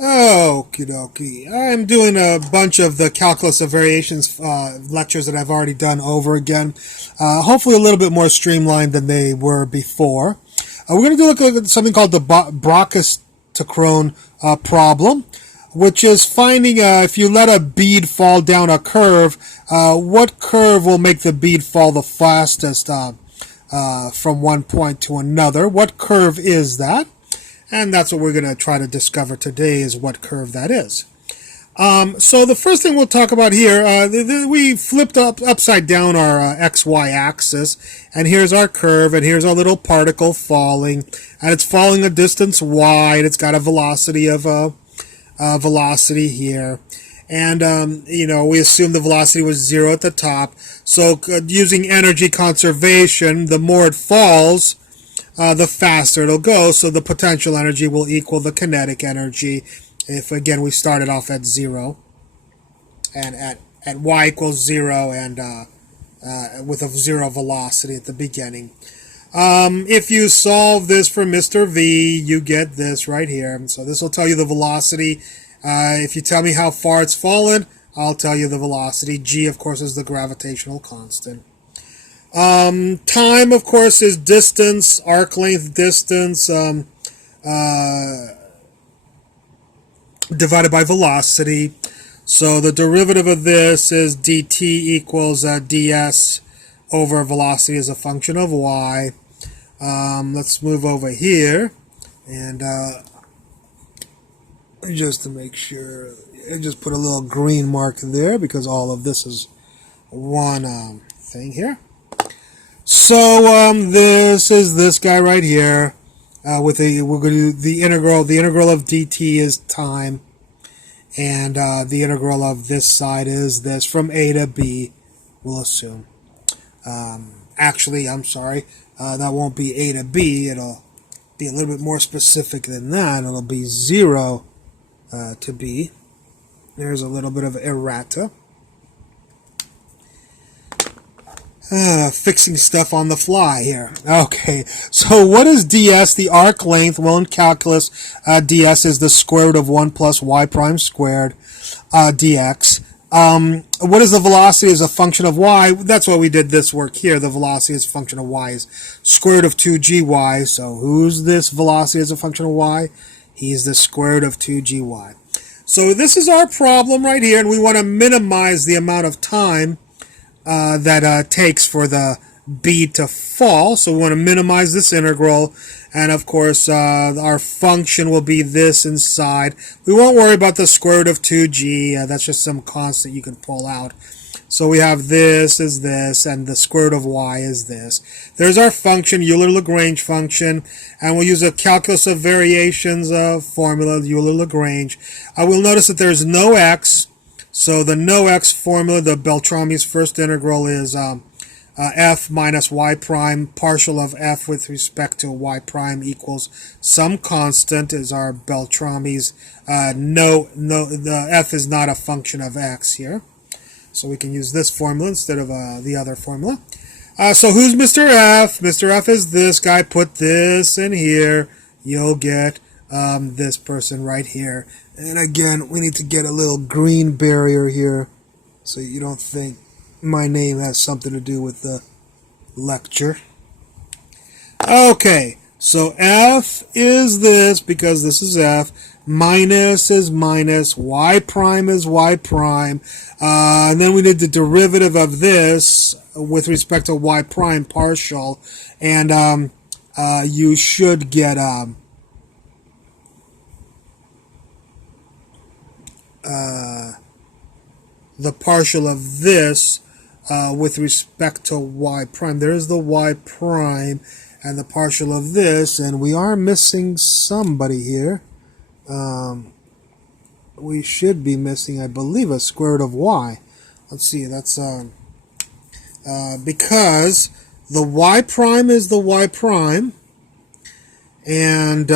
Okie dokie. I'm doing a bunch of the calculus of variations lectures that I've already done over again. Hopefully a little bit more streamlined than they were before. We're going to look at something called the Brachistochrone problem, which is finding if you let a bead fall down a curve, what curve will make the bead fall the fastest from one point to another. What curve is that? And that's what we're going to try to discover today is what curve that is. So the first thing we'll talk about here, we flipped upside down our XY axis, and here's our curve, and here's our little particle falling, and it's falling a distance y, and it's got a velocity of velocity here. And, we assumed the velocity was 0 at the top. So using energy conservation, the more it falls, the faster it'll go, so the potential energy will equal the kinetic energy if, again, we started off at 0 and at y equals 0 and with a 0 velocity at the beginning. If you solve this for Mr. V, you get this right here. So this will tell you the velocity. If you tell me how far it's fallen, I'll tell you the velocity. G, of course, is the gravitational constant. Time, of course, is distance, arc length distance, divided by velocity. So the derivative of this is dt equals ds over velocity as a function of y. Let's move over here, and just to make sure, I just put a little green mark there because all of this is one thing here. So this is this guy right here. We're going to do the integral. The integral of dt is time, and the integral of this side is this from a to b. We'll assume. Actually, I'm sorry. That won't be a to b. It'll be a little bit more specific than that. It'll be 0 to b. There's a little bit of errata. Fixing stuff on the fly here. Okay, so what is ds, the arc length? Well, in calculus, ds is the square root of 1 plus y prime squared dx. What is the velocity as a function of y? That's why we did this work here. The velocity as a function of y is square root of 2gy. So who's this velocity as a function of y? He's the square root of 2gy. So this is our problem right here, and we want to minimize the amount of time that takes for the bead to fall. So we want to minimize this integral, and of course our function will be this inside. We won't worry about the square root of 2g. That's just some constant you can pull out. So we have this is this, and the square root of y is this. There's our function, Euler-Lagrange function, and we'll use a calculus of variations formula, Euler-Lagrange. We'll notice that there's no x. So the no x formula, the Beltrami's first integral, is f minus y prime partial of f with respect to y prime equals some constant is our Beltrami's. The f is not a function of x here. So we can use this formula instead of the other formula. So who's Mr. F? Mr. F is this guy. Put this in here. You'll get this person right here. And again, we need to get a little green barrier here so you don't think my name has something to do with the lecture. Okay, so F is this because this is F. Minus is minus. Y prime is Y prime. And then we need the derivative of this with respect to Y prime partial. And you should get... the partial of this with respect to y prime. There is the y prime and the partial of this, and we are missing somebody here. We should be missing, I believe, a square root of y. Let's see, that's because the y prime is the y prime, and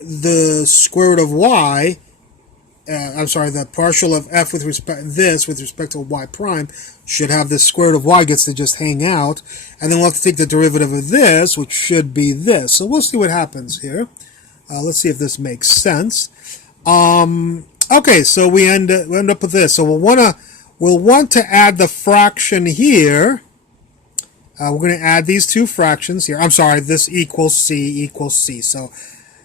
the square root of y, the partial of f with respect to y prime should have this square root of y gets to just hang out, and then we'll have to take the derivative of this, which should be this. So we'll see what happens here. Let's see if this makes sense. Okay, so we end up with this. So we'll want to add the fraction here. We're going to add these two fractions here. I'm sorry, this equals C equals C. So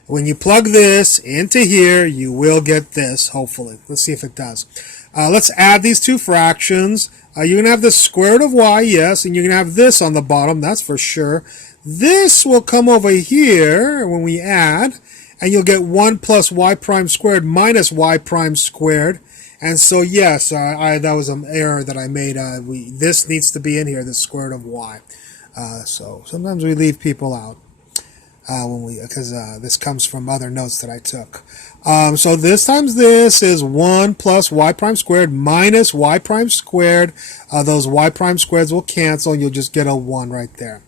when you plug this into here, you will get this, hopefully. Let's see if it does. Let's add these two fractions. You're going to have the square root of y, yes, and you're going to have this on the bottom, that's for sure. This will come over here when we add, and you'll get 1 plus y prime squared minus y prime squared. And so, yes, that was an error that I made. This needs to be in here, the square root of y. So sometimes we leave people out because this comes from other notes that I took. So this times this is 1 plus y prime squared minus y prime squared. Those y prime squareds will cancel, and you'll just get a 1 right there.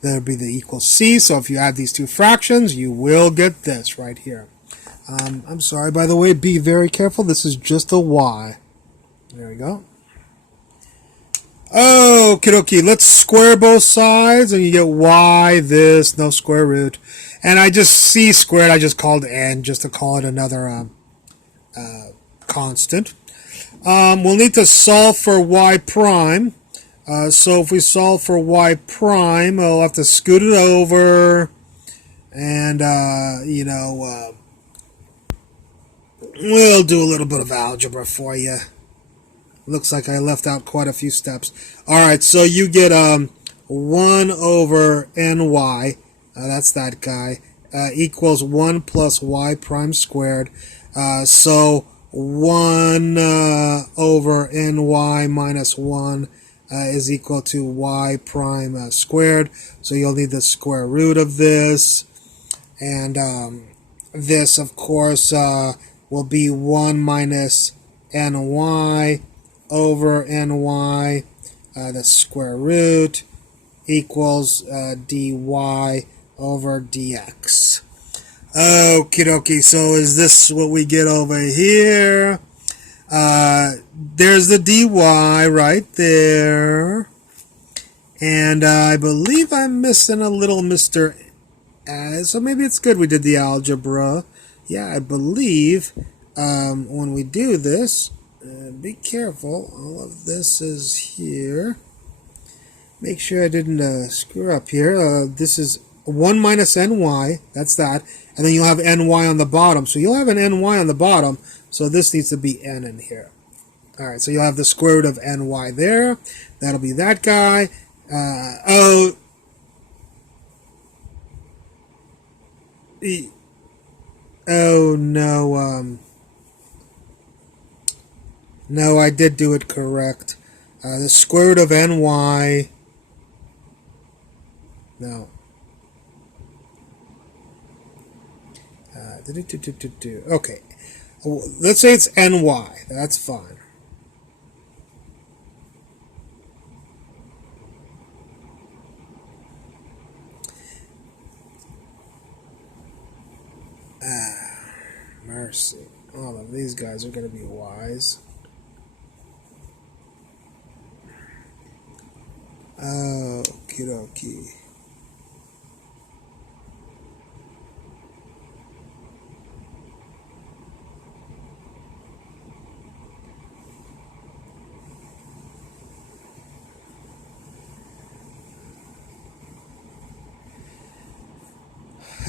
That'll be the equal c. So if you add these two fractions, you will get this right here. I'm sorry, by the way, be very careful. This is just a y. There we go. Okie dokie, let's square both sides, and you get y, this, no square root. And I just c squared, I just called n, just to call it another constant. We'll need to solve for y prime. So if we solve for y prime, we'll have to scoot it over, and, we'll do a little bit of algebra for you. Looks like I left out quite a few steps. Alright, so you get 1 over ny, that's that guy, equals 1 plus y prime squared. So 1 over ny minus 1 is equal to y prime squared. So you'll need the square root of this. And this, of course, will be 1 minus ny over ny, the square root, equals dy over dx. Okie dokie, so is this what we get over here? There's the dy right there. And I believe I'm missing a little Mr. So maybe it's good we did the algebra. Yeah, I believe when we do this, be careful, all of this is here. Make sure I didn't screw up here. This is 1 minus ny, that's that. And then you'll have ny on the bottom. So you'll have an ny on the bottom, so this needs to be n in here. Alright, so you'll have the square root of ny there. That'll be that guy. Oh no, no, I did do it correct. The square root of ny, no. Okay, let's say it's ny, that's fine. Mercy. All of these guys are going to be y's. Okie dokie.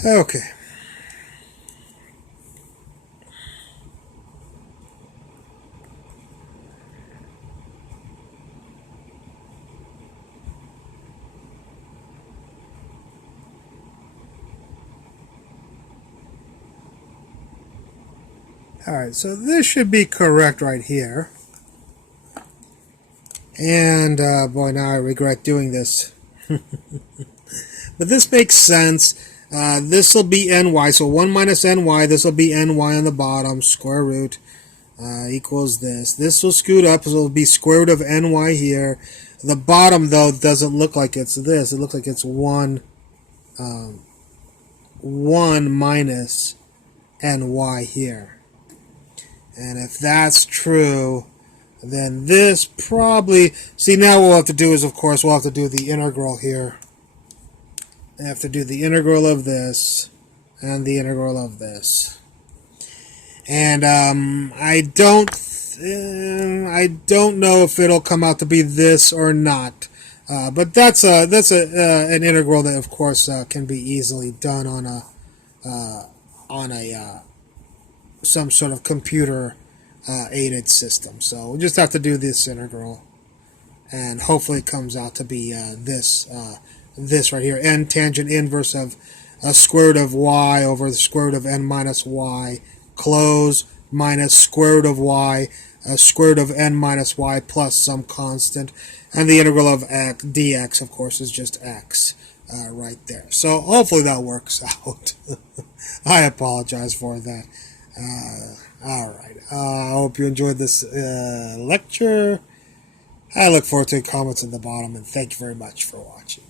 Okay. Alright, so this should be correct right here. And, boy, now I regret doing this. But this makes sense. This will be ny, so 1 minus ny, this will be ny on the bottom, square root, equals this. This will scoot up, so it will be square root of ny here. The bottom, though, doesn't look like it's this. It looks like it's 1 minus ny here. And if that's true, then this probably... See, now what we'll have to do is, of course, we'll have to do the integral here. I have to do the integral of this. and the integral of this. And I don't know if it'll come out to be this or not. But that's an integral that, of course, can be easily done on a some sort of computer aided system. So we'll just have to do this integral, and hopefully it comes out to be this right here, n tangent inverse of square root of y over the square root of n minus y, close, minus square root of y, square root of n minus y plus some constant, and the integral of x dx, of course, is just x right there. So hopefully that works out. I apologize for that. All right. I hope you enjoyed this lecture. I look forward to your comments at the bottom, and thank you very much for watching.